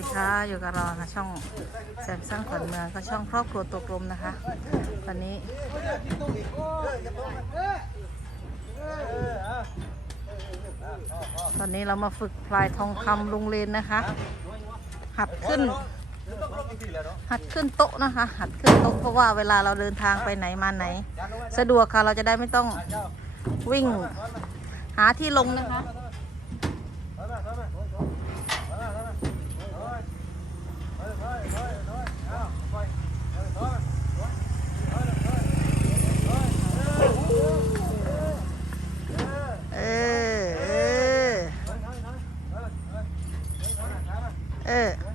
ดีค่ะอยู่กับเรานะช่องแซมสร้างขวัญเมืองก็ช่องครอบครัวตกลมนะคะ ตอนนี้ตอนนี้เรามาฝึกพลายทองคำลุงเลนนะคะ หัดขึ้น หัดขึ้นโต๊ะนะคะ หัดขึ้นโต๊ะเพราะว่าเวลาเราเดินทางไปไหนมาไหน สะดวกค่ะเราจะได้ไม่ต้องวิ่ง หาที่ลงนะคะ เออ เออ เออ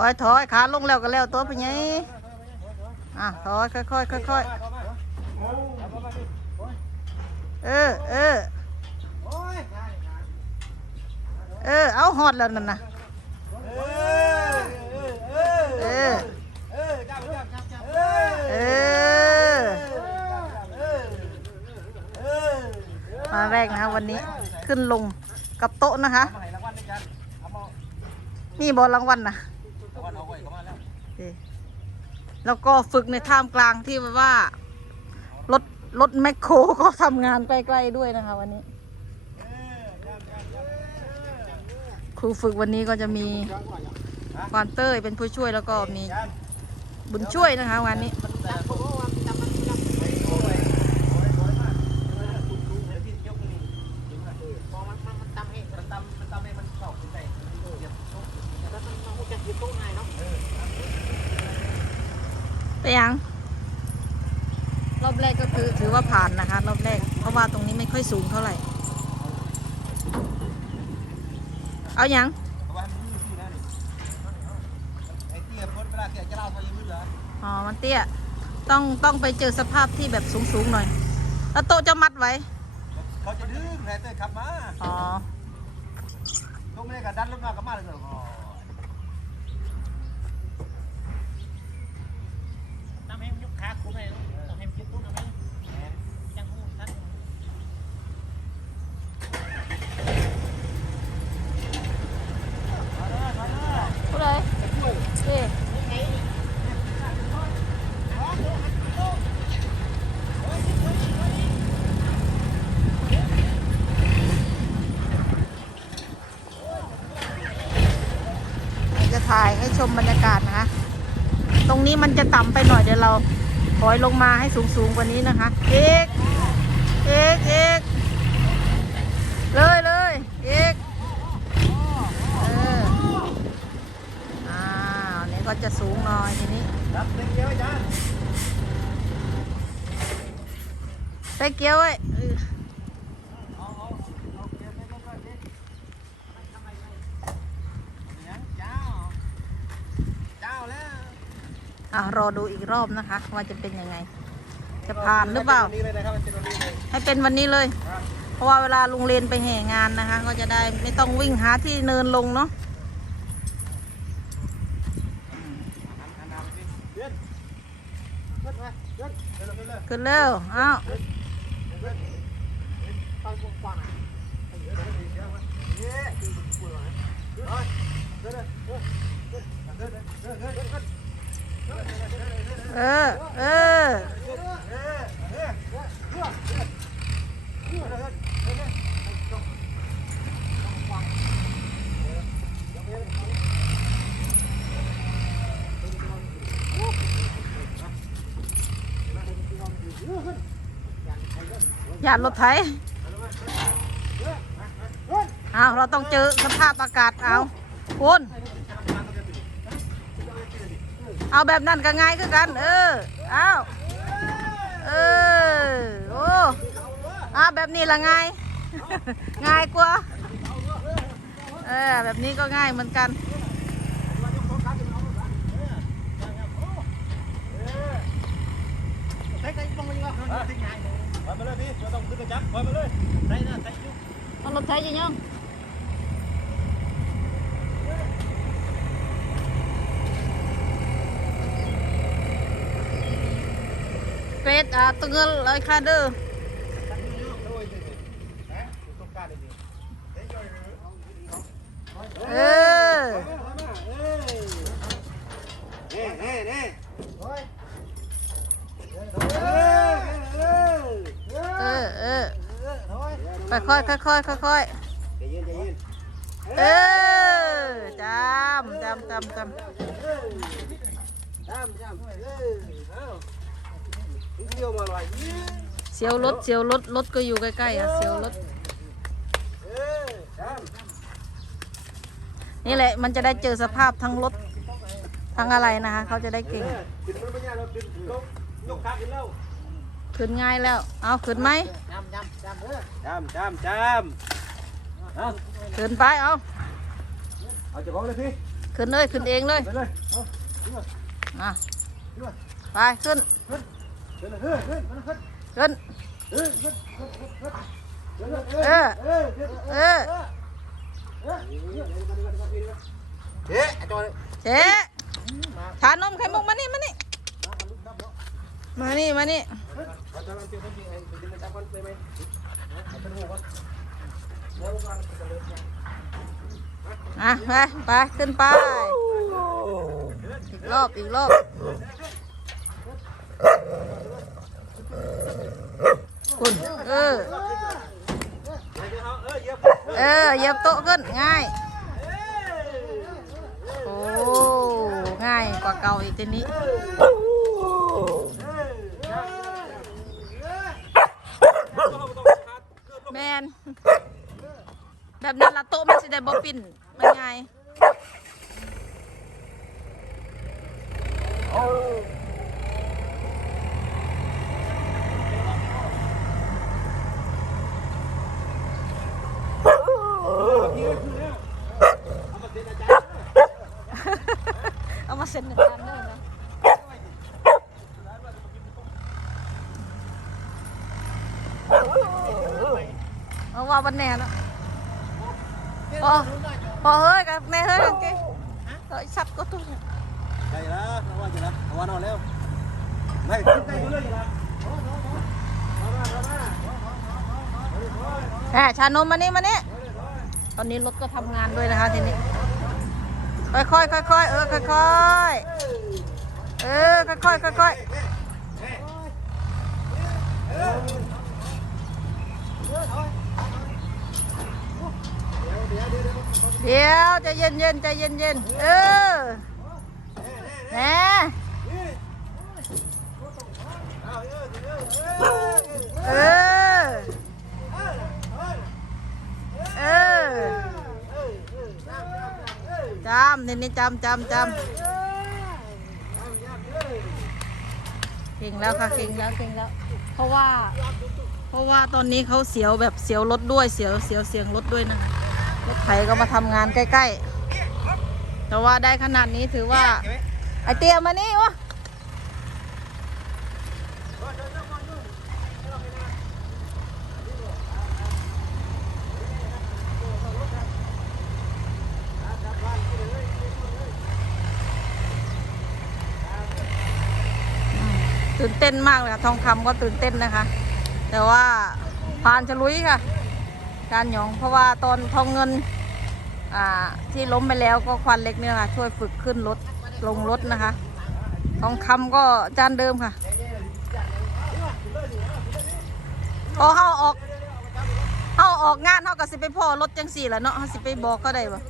ถอยถอยขาลงแล้วก็แล้วตัวไปไงอะถอยค่อยค่อยค่อยค่อยเออเออเออเอาหอดแล้วนั่นนะเออเออเออมาแรกนะวันนี้ขึ้นลงกับโต๊ะนะคะ นี่บอลรางวัลนะ แล้วก็ฝึกในท่ามกลางที่แบบว่ารถรถแมคโครก็ทำงานใกล้ๆด้วยนะคะ วันนี้ ครูฝึกวันนี้ก็จะมีควานเต้ยเป็นผู้ช่วยแล้วก็มีบุญช่วยนะคะ วันนี้ ค่อยสูงเท่าไหร่ เอาอยัางอ๋อ มันเตี้ย ต้องต้องไปเจอสภาพที่แบบสูงสูงหน่อย แล้วโต๊ะจะมัดไว้ เขาจะดึงแหลเตยขับมา อ๋อต้องไม่ได้กับดันลงมากับมาเลยเหรอ ถ่ายให้ชมบรรยากาศนะคะ ตรงนี้มันจะต่ำไปหน่อยเดี๋ยวเราถอยลงมาให้สูงสูงกว่านี้นะคะเอ็กเอ็กเอ็กเลยเลยเอ็กเอออ่าวนี่ก็จะสูงหน่อยทีนี้ได้เกียวไอ้ะรอดูอีกรอบนะคะ ว่าจะเป็นยังไง จะผ่านหรือเปล่าให้เป็นวันนี้เลยเพราะว่าเวลาลุงเรนไปแห่งานนะคะ ก็จะได้ไม่ต้องวิ่งหาที่เนินลงเนาะหันหันหน้าไปสิเดือนเดือนมาเดือนเร็วเร็วเร็วขึ้นเร็วอ้าวเดือนฟังกว้างๆนะเดือนเดือนเดือนเดือนเดือนเดือนเดือนเดือนเดือนเดือนเดือนเดือนเดือนเดือนเดือน เออ เออ อย่ารถไถเอาเราต้องเจอสภาพอากาศเอาคุณ เอาแบบนั้นก็ง่ายคือกัน เออ เอาเออ โอ้อาแบบนี้ละง่าย ง่ายกว่า เออ แบบนี้ก็ง่ายเหมือนกันใส่ใส่ลงมาอีกแล้วทิ้งง่ายเลยไปมาเลยพี่ เราต้องขึ้นกระจับไปมาเลยใส่ะใส่ยุกเอารถไถยังยัง Ed à tengel ơi kha đơ. Ừ. เน่เน่เน่เฮ้ยเออเออเออ Ừ ừ. Phải khôi khôi khôi khôi khôi. ใจเย็นใจเย็น Ừ. Chăm chăm chăm chăm. ตามตามเออเอาเที่ยวมาลอย Siêu lốt siêu lốt lốt có dù cái cây à siêu lốt. เออตามนี่แหละมันจะได้เจอสภาพทั้งรถทั้งอะไรนะคะ เขาจะได้เก่งขึ้นมันไม่ยากเราขึ้นลงยกขาขึ้นแล้วขึ้นง่ายแล้ว เอาขึ้นไหมยำยำยำเออตามตามตามขึ้นไปเอาเอาจะของเลยพี่ขึ้นเลยขึ้นเองเลยไปเลยเอาอะไปขึ้น เดินเลยเฮ้ยเฮ้ยมันขึ้นขึ้นเฮ้ยขึ้นขึ้นขึ้นขึ้นเดินเลยเออเออเออเออเฮ้ยจอยเจ๊ชานมไข่มุกมานี่มานี่มานี่มานี่เอาจอยเจอคนที่ไอ้ดึงจับคนไปไหมเอาเป็นหัวก่อนแล้วก่อนจะเลิกยังอะไปไปขึ้นไปอีกรอบอีกรอบคุณเออ เออเยอะ เออเหยียบโต๊ะขึ้ นง่ายโอ้ง่ายกว่าเก่าอีกทีนี้แมนแบบนั้นละโต๊ะมันสิได้บ่ปิ่นมันไงยเอามา เซ็นในจานด้วยนะเอาว่าบันแน่นะพอพอเฮ้ยกับแม่เฮ้ยกันกี้เฮ้ยสัตว์ก็ตุ้งใจละเอาว่าจะละเอาว่านอนแล้วไม่ขึ้นได้อยู่เลยจะละแหมชานมมานี่มานี่ตอนนี้รถก็ทำงานด้วยนะคะทีนี้ ค่อยๆค่อยๆเออค่อยๆเออค่อยๆค่อยๆเดี๋ยวใจเย็นๆใจเย็นๆเออแหมเออ เออจำ นี่จำจำจำเก่งแล้วค่ะเก่งแล้วเก่งแล้ว เพราะว่า เพราะว่าตอนนี้เขาเสียวแบบเสียวรถด้วยเสียวเสียวเสียงรถด้วยนะคะรถไถก็มาทำงานใกล้ๆแต่ว่าได้ขนาดนี้ถือว่า ไอเตียมานี่วะ ตื่นเต้นมากเลยค่ะทองคำก็ตื่นเต้นนะคะ แต่ว่าผ่านฉลุยค่ะ การหยองเพราะว่าตอนทองเงินอ่าที่ล้มไปแล้วก็ควันเล็กเนี่ยค่ะช่วยฝึกขึ้นรถลงรถนะคะ ทองคำก็จานเดิมค่ะพอเข้าออกเข้าออกงานเขาก็สิไปพ่อรถจังสี่แหละเนาะเขาสิไปบอกเขาได้ปะ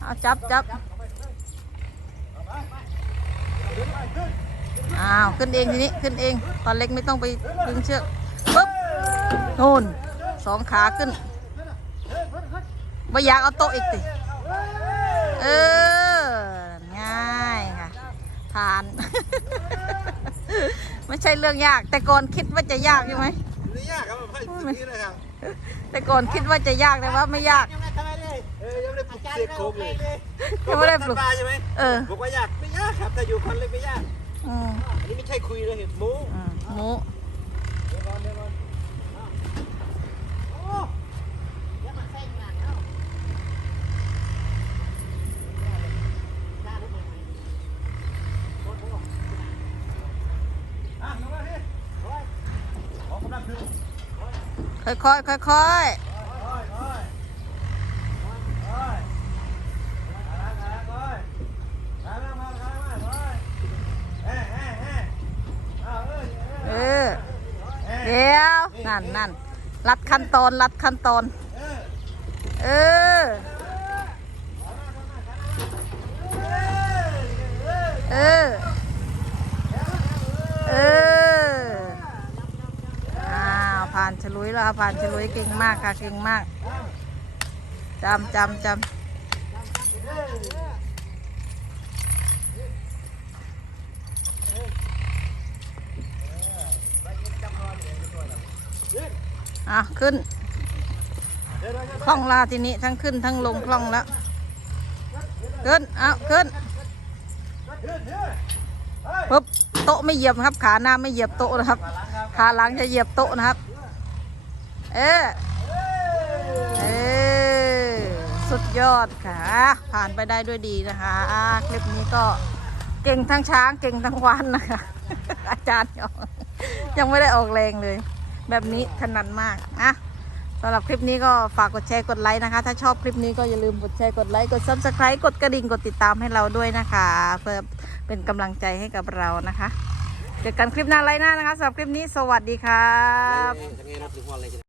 เอาจับจับ อ้าวขึ้นเองทีนี้ขึ้นเองตอนเล็กไม่ต้องไปดึงเชือกปึ๊บโน่นสองขาขึ้นไม่อยากเอาโต๊ะอีกติเออง่ายค่ะผ่าน ไม่ใช่เรื่องยาก แต่ก่อนคิดว่าจะยากใช่ไหมไม่ยากครับผมให้สิ่งนี้เลยครับแต่ก่อนคิดว่าจะยากแต่ว่าไม่ยากยังไม่ทำอะไรเลยเออยังไม่ได้ปลุกเสกโค้งเลยยังไม่ได้ปลุกตาใช่ไหมเออบอกว่ายากไม่ยากครับแต่อยู่คนเล็กไม่ยาก อันนี้ไม่ใช่คุยเลยเห็ดโม้อืมุ้าค่อยค่อยค่อยๆค่อยๆ นั่นนั่นรัดขั้นตอนรัดขั้นตอนเออเออ เออ เออ อ้าว ผ่านฉลุยแล้วค่ะผ่านฉลุยเก่งมากค่ะ เก่งมาก จำจำจำ อะ ขึ้นคล่องลาทีนี้ทั้งขึ้นทั้งลงคล่องแล้ว ขึ้น เอาขึ้นปุ๊บโต๊ะไม่เหยียบครับ ขาหน้าไม่เหยียบโต๊ะนะครับ ขาหลังจะเหยียบโต๊ะนะครับ เออเออสุดยอดค่ะ ผ่านไปได้ด้วยดีนะคะคลิปนี้ก็เก่งทั้งช้างเก่งทั้งวันนะคะ อาจารย์ยังยังไม่ได้ออกแรงเลย แบบนี้ถนัดมากนะสำหรับคลิปนี้ก็ฝากกดแชร์กดไลค์นะคะ ถ้าชอบคลิปนี้ก็อย่าลืมกดแชร์กดไลค์กด subscribe กดกระดิ่งกดติดตามให้เราด้วยนะคะ เพื่อเป็นกำลังใจให้กับเรานะคะเจอกันคลิปหน้าไลน์หน้านะคะสำหรับคลิปนี้สวัสดีครับ